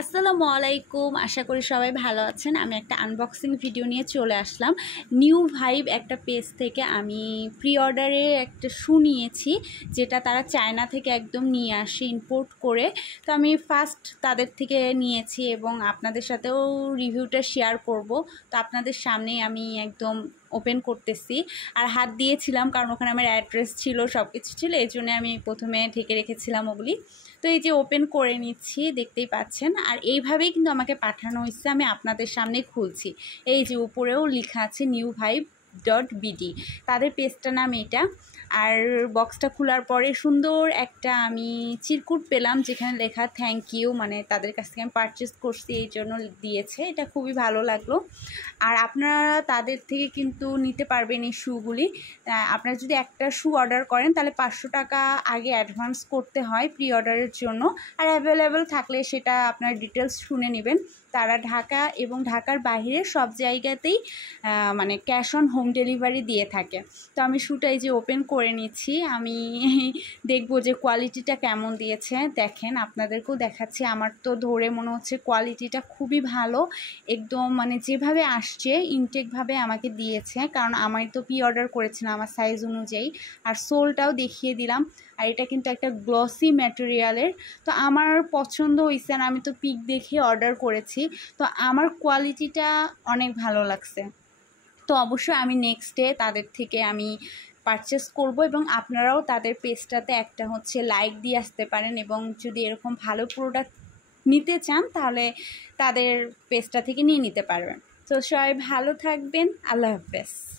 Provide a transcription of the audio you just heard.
আসসালামু আলাইকুম, আশা করি সবাই ভালো আছেন। আমি একটা আনবক্সিং ভিডিও নিয়ে চলে আসলাম। নিউ ভাইব একটা পেজ থেকে আমি প্রি অর্ডারে একটা শু নিয়েছি, যেটা তারা চায়না থেকে একদম নিয়ে আসে ইম্পোর্ট করে। তো আমি ফার্স্ট তাদের থেকে নিয়েছি এবং আপনাদের সাথেও রিভিউটা শেয়ার করব। তো আপনাদের সামনেই আমি একদম ওপেন করতেছি, আর হাত দিয়েছিলাম কারণ ওখানে আমার অ্যাড্রেস ছিল, সব কিছু ছিল, এই জন্য আমি প্রথমে ঢেকে রেখেছিলাম ওগুলি। তো এই যে ওপেন করে নিচ্ছি, দেখতেই পাচ্ছেন। আর এইভাবেই কিন্তু আমাকে পাঠানো হয়েছে, আমি আপনাদের সামনে খুলছি। এই যে উপরেও লেখা আছে newvibe.bd, তাদের পেজটার নাম এটা। আর বক্সটা খোলার পরে সুন্দর একটা আমি চিরকুট পেলাম, যেখানে লেখা থ্যাংক ইউ, মানে তাদের কাছ থেকে আমি পারচেস করছি এই জন্য দিয়েছে। এটা খুবই ভালো লাগলো। আর আপনারা তাদের থেকে কিন্তু নিতে পারবেন এই শুগুলি। আপনারা যদি একটা শু অর্ডার করেন তাহলে 500 টাকা আগে অ্যাডভান্স করতে হয় প্রি অর্ডারের জন্য। আর অ্যাভেলেবেল থাকলে সেটা আপনার ডিটেলস শুনে নেবেন। তারা ঢাকা এবং ঢাকার বাইরে সব জায়গাতেই মানে ক্যাশ অন হোম ডেলিভারি দিয়ে থাকে। তো আমি শুটাই যে ওপেন করে নিচ্ছি, আমি দেখবো যে কোয়ালিটিটা কেমন দিয়েছে। দেখেন, আপনাদেরকেও দেখাচ্ছি। আমার তো ধরে মনে হচ্ছে কোয়ালিটিটা খুবই ভালো, একদম মানে যেভাবে আসছে ইনটেকভাবে আমাকে দিয়েছে, কারণ আমি তো প্রি অর্ডার করেছিলাম আমার সাইজ অনুযায়ী। আর সোলটাও দেখিয়ে দিলাম। আর এটা কিন্তু একটা গ্লসি ম্যাটেরিয়ালের, তো আমার পছন্দ হয়েছে। আর আমি তো পিক দেখে অর্ডার করেছি, তো আমার কোয়ালিটিটা অনেক ভালো লাগছে। তো অবশ্যই আমি নেক্সট ডে তাদের থেকে আমি পারচেস করব। এবং আপনারাও তাদের পেজটাতে একটা হচ্ছে লাইক দিয়ে আসতে পারেন, এবং যদি এরকম ভালো প্রোডাক্ট নিতে চান তাহলে তাদের পেজটা থেকে নিয়ে নিতে পারবেন। তো সবাই ভালো থাকবেন, আল্লাহ হাফেজ।